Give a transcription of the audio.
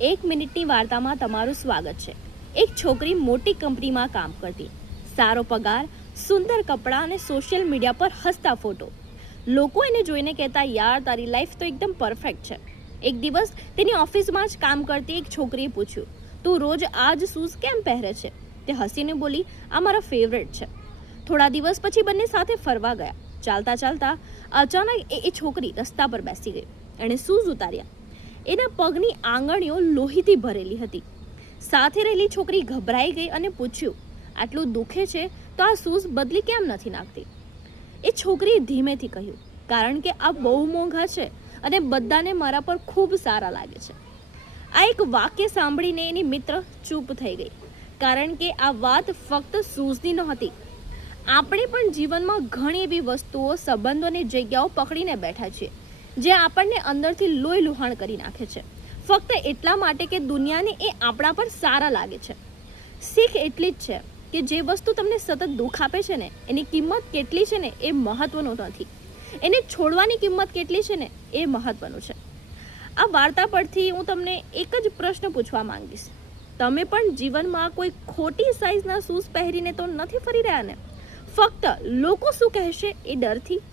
એક મિનિટની વાર્તામાં તમારું સ્વાગત છે। એક છોકરી મોટી કંપનીમાં કામ કરતી, સારો પગાર, સુંદર કપડાં અને સોશિયલ મીડિયા પર હસતા ફોટો। લોકો એને જોઈને કહેતા, યાર તારી લાઈફ તો એકદમ પરફેક્ટ છે। એક દિવસ તેની ઓફિસમાં જ કામ કરતી એક છોકરીએ પૂછ્યું, તું રોજ આ જ શૂઝ કેમ પહેરે છે? તે હસીને બોલી, આ મારા ફેવરેટ છે। થોડા દિવસ પછી બંને સાથે ફરવા ગયા। ચાલતા ચાલતા અચાનક એ છોકરી રસ્તા પર બેસી ગઈ। એણે શૂઝ ઉતાર્યા। એના પગની આંગળીઓ લોહીથી ભરેલી હતી। સાથે રહેલી છોકરી ગભરાઈ ગઈ અને પૂછ્યું, આટલું દુખે છે તો આ શૂઝ બદલી કેમ નથી નાખતી? એ છોકરીએ ધીમેથી કહ્યું, કારણ કે આ બહુ મોંઘા છે અને બધાને મારા પર ખૂબ સારા લાગે છે। આ એક વાક્ય સાંભળીને એની મિત્ર ચૂપ થઈ ગઈ, કારણ કે આ વાત ફક્ત શૂઝની નહોતી। આપણે પણ જીવનમાં ઘણી એવી વસ્તુઓ, સંબંધો અને જગ્યાઓ પકડીને બેઠા છીએ જે આપણને અંદરથી લોહી લુહાણ કરી નાખે છે, ફક્ત એટલા માટે કે દુનિયાને એ આપણા પર સારા લાગે છે। શીખ એટલી જ છે કે જે વસ્તુ તમને સતત દુઃખ આપે છે ને, એની કિંમત કેટલી છે ને એ મહત્વનું નથી, એને છોડવાની કિંમત કેટલી છે ને એ મહત્વનું છે। આ વાર્તા પરથી હું તમને એક જ પ્રશ્ન પૂછવા માંગીશ, તમે પણ જીવનમાં કોઈ ખોટી સાઈઝના શૂઝ પહેરીને તો નથી ફરી રહ્યા ને? ફક્ત લોકો શું કહેશે એ ડરથી?